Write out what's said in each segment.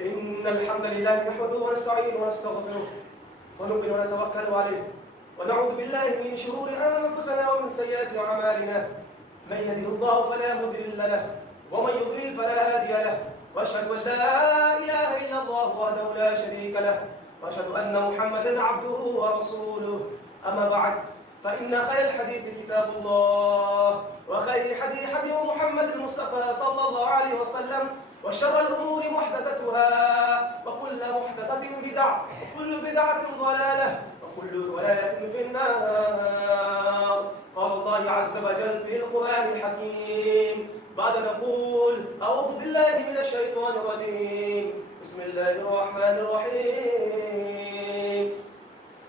إن الحمد لله نحمده ونستعينه ونستغفره ونؤمن ونتوكل عليه ونعوذ بالله من شرور أنفسنا ومن سيئات أعمالنا من يهده الله فلا مضل له ومن يضلل فلا هادي له وأشهد أن لا إله إلا الله وحده لا شريك له وأشهد أن محمدا عبده ورسوله أما بعد فإن خير الحديث كتاب الله وخير حديث محمد المصطفى صلى الله عليه وسلم وشر الأمور محدثتها وكل محدثة بدعة وكل بدعة ضلالة وكل ضلالة في النار. قال الله عز وجل في القرآن الحكيم بعد نقول أعوذ بالله من الشيطان الرجيم بسم الله الرحمن الرحيم.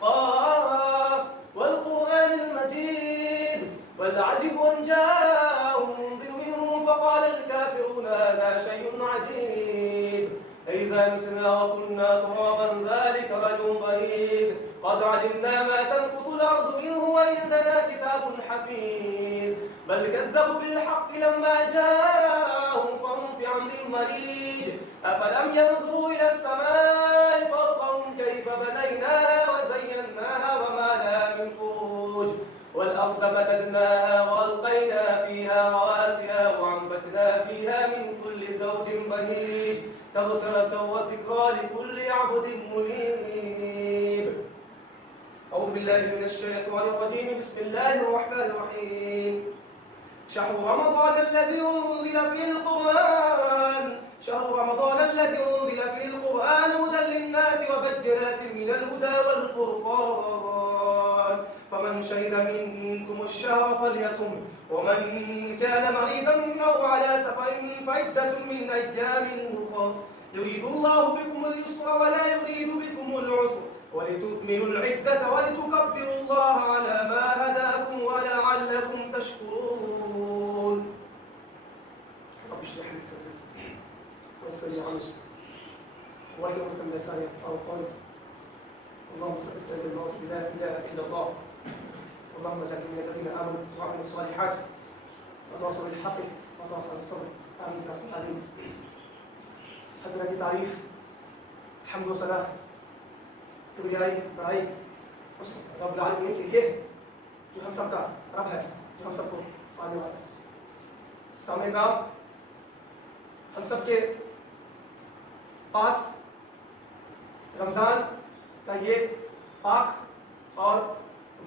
قاف والقرآن المجيد والعجب أن جاءهم منذر منهم فقال الكافرون هذا شيء عجيب أإذا متنا وكنا ترابا ذلك رجل بعيد قد علمنا ما تنقص الأرض منه وعندنا كتاب حفيظ بل كذبوا بالحق لما جاءهم فهم في أمر مريج أفلم ينظروا إلى السماء فوقهم كيف بنيناها وزيناها وما لها من فروج والأرض مددناها وألقينا فيها رواسي وأنبتنا فيها من كل زوج بهيج تبصرة وذكرى لكل عبد منيب. أعوذ بالله من الشيطان الرجيم بسم الله الرحمن الرحيم. شهر رمضان الذي أنزل فيه القرآن هدى للناس وبينات من الهدى والفرقان فمن شهد منكم الشهر فليصم ومن كان مريضا أو على سفر فعدة من أيام أخر يريد الله بكم اليسر ولا يريد بكم العسر ولتكملوا العدة ولتكبروا الله على ما هداكم ولعلكم تشكرون. رب اشرح لي صدري ويسر لي امري واحلل عقدة من لساني يفقهوا قولي. اللهم صل على الموت بلا اله الا الله. اللهم اجعلني من الذين امنوا وعملوا الصالحات وتواصوا بالحق وتواصوا بالصبر. امين يا رب العالمين. حضرت کی تعریف حمد و ثنا کبریائی بڑائی اس رب العالمین کے لیے جو ہم سب کا رب ہے جو ہم سب کو پانے والا ہے. سامعین کرام ہم سب کے پاس رمضان کا یہ پاک اور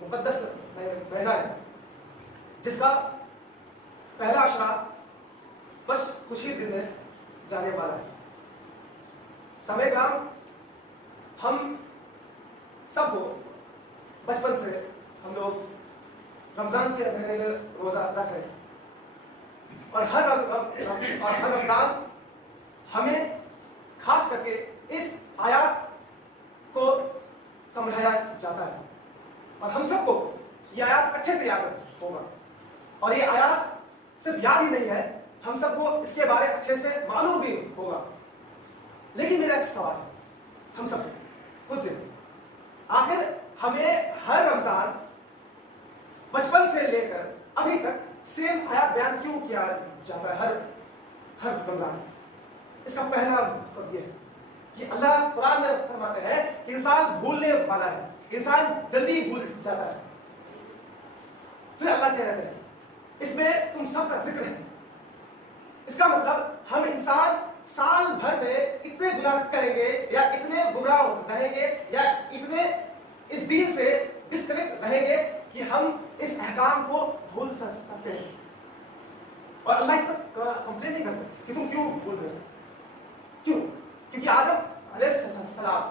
مقدس مہینہ ہے جس کا پہلا عشرہ بس کچھ ہی دن میں جانے والا ہے. سامعین کرام ہم سب کو بچپن سے ہم لوگ رمضان کے مہینے میں روزہ رکھ رہے ہیں اور ہر رمضان ہمیں خاص کر کے اس آیات کو سمجھایا جاتا ہے اور ہم سب کو یہ آیات اچھے سے یاد ہوگا اور یہ آیات صرف یاد ہی نہیں ہے ہم سب کو اس کے بارے اچھے سے معلوم بھی ہوگا. لیکن میرا ایک سوال ہے ہم سب سے خود سے آخر ہمیں ہر رمضان بچپن سے لے کر ابھی تک سیم آیات بیان کیوں کیا جاتا ہے ہر رمضان؟ اس کا پہلا مقصد یہ ہے کہ اللہ قرآن میں فرماتے ہیں کہ انسان بھولنے والا ہے, انسان جلدی بھول جاتا ہے. پھر اللہ کہہ رہے ہیں اس میں تم سب کا ذکر ہے. اس کا مطلب ہم انسان سال بھر میں اتنے گناہ کریں گے یا اتنے گمراہ رہیں گے یا اتنے اس دین سے ڈسکنیکٹ رہیں گے کہ ہم اس احکام کو بھول سکتے ہیں. اور اللہ اس پر کمپلین نہیں کرتا کہ تم کیوں بھول رہے ہو. کیوں؟ کیونکہ آدم علیہ السلام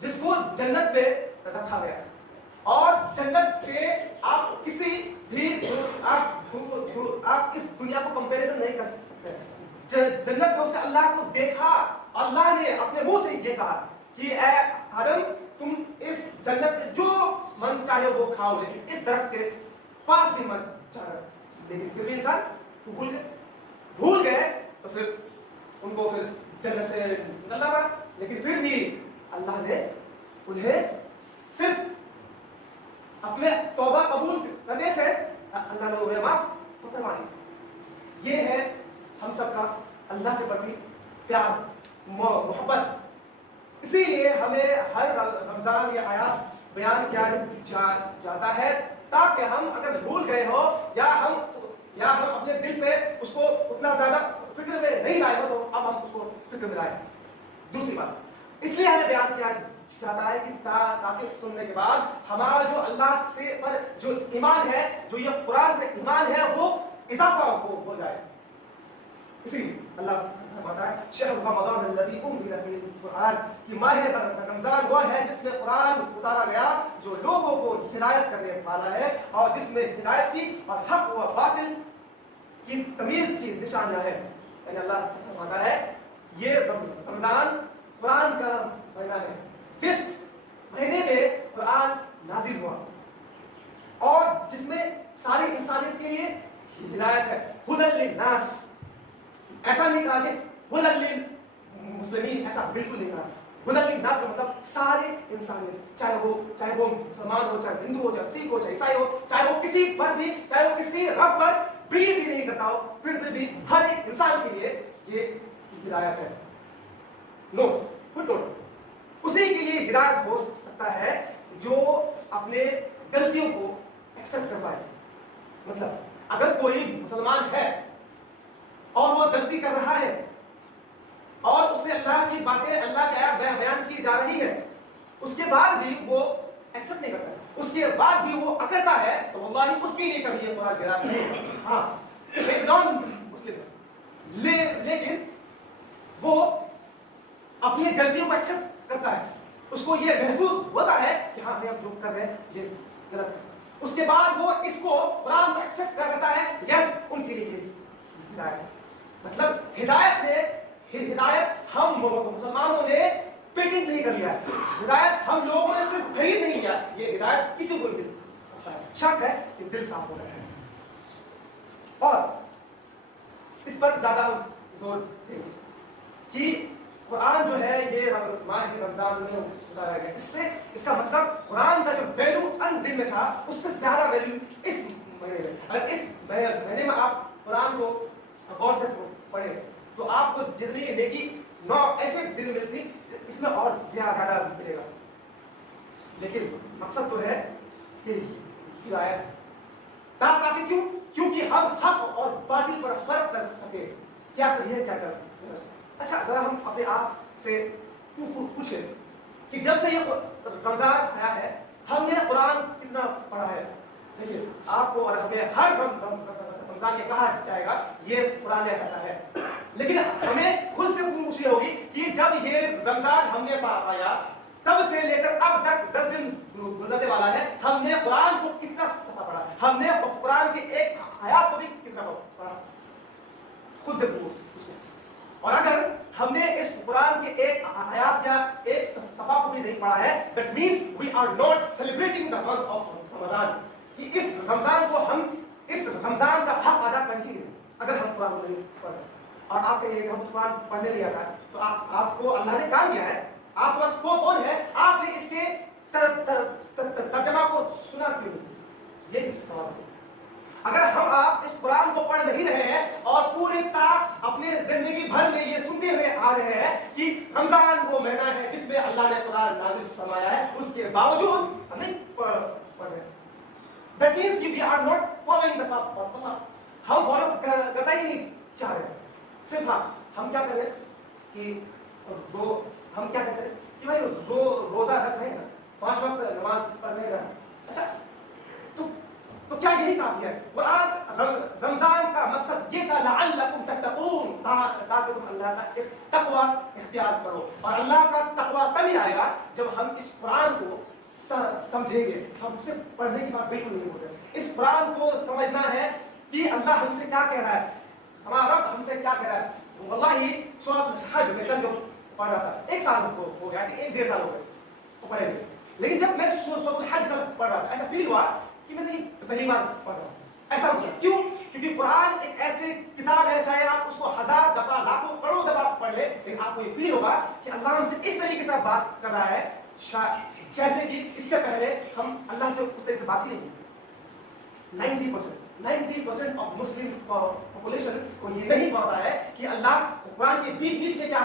جس کو جنت میں رکھا گیا ہے اور جنت سے آپ کسی بھی آپ اس دنیا کو کمپیریزن نہیں کر سکتے. جنت میں اس نے اللہ کو دیکھا, اللہ نے اپنے منہ سے یہ کہا کہ اے آدم تم اس جنت میں جو من چاہے وہ کھاؤ لیکن اس درخت کے پاس بھی مت جانا. لیکن پھر بھی انسان بھول گئے تو پھر ان کو پھر جنت سے نکلنا پڑا. لیکن پھر بھی اللہ نے انہیں صرف اپنے توبہ قبول کرنے سے اللہ نے انہیں معاف فرما دیا. یہ ہے ہم سب کا اللہ کے پرتی پیار, محبت. اسی لیے ہمیں ہر رمضان یہ آیات بیان کیا جاتا ہے تاکہ ہم اگر بھول گئے ہو یا ہم اپنے دل پہ اس کو اتنا زیادہ فکر میں نہیں لائے ہو تو اب ہم اس کو فکر میں لائیں. دوسری بات اس لیے ہمیں بیان کیا جاتا ہے کہ تاکہ سننے کے بعد ہمارا جو اللہ سے پر جو ایمان ہے, جو یہ قرآن پہ ایمان ہے, وہ اضافہ ہو جائے. اسی اللہ فرماتا ہے شہر رمضان الذی انزل فیہ القرآن, کہ ماہ رمضان وہ ہے جس میں قرآن اتارا گیا جو لوگوں کو ہدایت کرنے والا ہے اور جس میں ہدایت کی اور حق و باطل کی تمیز کی نشانیاں ہیں. یعنی اللہ فرماتا ہے یہ رمضان قرآن کا مہینہ ہے جس مہینے میں قرآن نازل ہوا اور جس میں ساری انسانیت کے لیے ہدایت ہے. ہدی للناس, ایسا نہیں کہا کہ ہدی للمسلمین, ایسا بالکل نہیں کہا. ہدی للناس کا مطلب سارے انسانیت, چاہے وہ مسلمان ہو, چاہے ہندو ہو, چاہے سکھ ہو, چاہے عیسائی ہو, چاہے وہ کسی پر بھی, چاہے وہ کسی رب پر بلیو بھی نہیں کرتا ہو, پھر بھی ہر ایک انسان کے لیے یہ ہدایت ہے. نو فٹ نوٹ, اسی کے لیے ہدایت ہو سکتا ہے جو اپنے غلطیوں کو ایکسپٹ کر پائے. مطلب اگر کوئی مسلمان ہے اور وہ غلطی کر رہا ہے اور اس سے اللہ کی باتیں, اللہ کے آیات بیان کی جا رہی ہے, اس کے بعد بھی وہ ایکسپٹ نہیں کرتا, اس کے بعد بھی وہ اکڑتا ہے, تو واللہ اس کے لیے کبھی یہ قرآن گرا نہیں. ہاں ایک نان مسلم ہے لیکن وہ اپنی غلطیوں کو ایکسپٹ کرتا ہے, اس کو یہ محسوس ہوتا ہے کہ ہاں ہم جو کر رہے ہیں یہ غلط ہے, اس کے بعد وہ اس کو قرآن کو ایکسپٹ کرتا ہے. یس ان کے لیے یہ ہدایت ہے. مطلب ہدایت ہم مسلمانوں نے پیٹنٹ نہیں کر لیا, ہدایت ہم لوگوں نے صرف خرید نہیں کیا, یہ ہدایت کسی کو مل سکتا ہے. شرط ہے کہ دل صاف ہو رہا ہے. اور اس پر زیادہ ہم زور دیں گے کہ قرآن جو ہے یہ ماہ رمضان میں اتارا گیا. اس کا مطلب قرآن کا جو ویلو ان دن میں تھا اس سے زیادہ ویلو اس مہینے میں. اگر اس مہینے میں آپ قرآن کو غور سے پڑھیں تو آپ کو جتنی نیکی 9 ایسے دن ملتی, اس میں اور زیادہ ملے گا. لیکن مقصد تو ہے کہ ہدایت تاکہ کیونکہ ہم حق اور باطل پر فرق کر سکیں, کیا صحیح ہے کیا غلط. اچھا ذرا ہم اپنے آپ سے پوچھیں کہ جب سے یہ رمضان آیا ہے ہم نے قرآن کتنا پڑھا ہے. دیکھیے آپ کو اور ہمیں ہر رمضان یہ کہا جائے گا یہ قرآن ایسا ہے, لیکن ہمیں خود سے پوچھنی ہوگی کہ جب یہ رمضان ہم نے پایا تب سے لے کر اب تک 10 دن گزرنے والا ہے, ہم نے قرآن کو کتنا صفحہ پڑھا, ہم نے قرآن کی ایک آیات کو بھی کتنا پڑھا, خود سے پوچھیں. اور اگر ہم نے اس قرآن کے ایک آیات یا ایک صفحہ کو بھی نہیں پڑھا ہے, that means we are not celebrating the month of Ramadan, کہ اس رمضان کو ہم اس رمضان کا حق ادا کر ہی نہیں اگر ہم قرآن کو نہیں پڑھ رہے. اور آپ کہیں کہ ہم قرآن پڑھنے نہیں آتا ہے, تو آپ کو اللہ نے کام دیا ہے, آپ کے پاس فون ہے, آپ نے اس کے ترجمہ کو سنا کیوں نہیں, یہ بھی سوال ہے. اگر آپ اس قرآن کو پڑھ نہیں رہے ہیں اور پوری طرح اپنے زندگی بھر میں یہ سنتے ہوئے آ رہے ہیں کہ رمضان وہ مہینہ ہے جس میں اللہ نے قرآن نازل فرمایا ہے, اس کے باوجود ہم نہیں پڑھ رہے, that means کہ we are not following the path of Allah, ہم فالو کرنا ہی نہیں چاہ رہے. صرف ہم کیا کریں کہ ہم کیا کہتے ہیں کہ بھائی روزہ رکھ رہے ہیں, 5 وقت نماز پڑھ رہے ہیں. اچھا تو کیا یہی کافی ہے؟ قرآن رمضان کا مقصد یہ تھا لعلکم تتقون, تاکہ تم اللہ کا تقوی اختیار کرو. اور اللہ کا تقوی تبھی آئے گا جب ہم اس قرآن کو سمجھیں گے. ہم صرف پڑھنے کی بات بالکل نہیں ہوتے, اس قرآن کو سمجھنا ہے کہ اللہ ہم سے کیا کہہ رہا ہے, ہمارا رب ہم سے کیا کہہ رہا ہے. واللہ سورۃ الحج میں کل جو پڑھ رہا تھا 1 سال ہو گیا, 1-1.5 سال ہو گئے وہ پڑھے ہوئے, لیکن جب میں سورۃ الحج کا پڑھ رہا تھا ایسا فیل ہوا کہ میں پہلی بار پڑھ رہا ہوں. ایسا کیوں؟ کیونکہ قرآن ایک ایسی کتاب ہے, چاہے آپ اس کو 1000 دفعہ, لاکھوں, کروڑوں دفعہ پڑھ لیں, لیکن آپ کو یہ فیل ہوگا کہ اللہ ہم سے اس طریقے سے بات کر رہا ہے جیسے کہ اس سے پہلے ہم اللہ سے اس طریقے سے بات ہی نہیں کی. 90% آف مسلم پاپولیشن کو یہ نہیں پتا ہے کہ اللہ قرآن کے بیچ میں کیا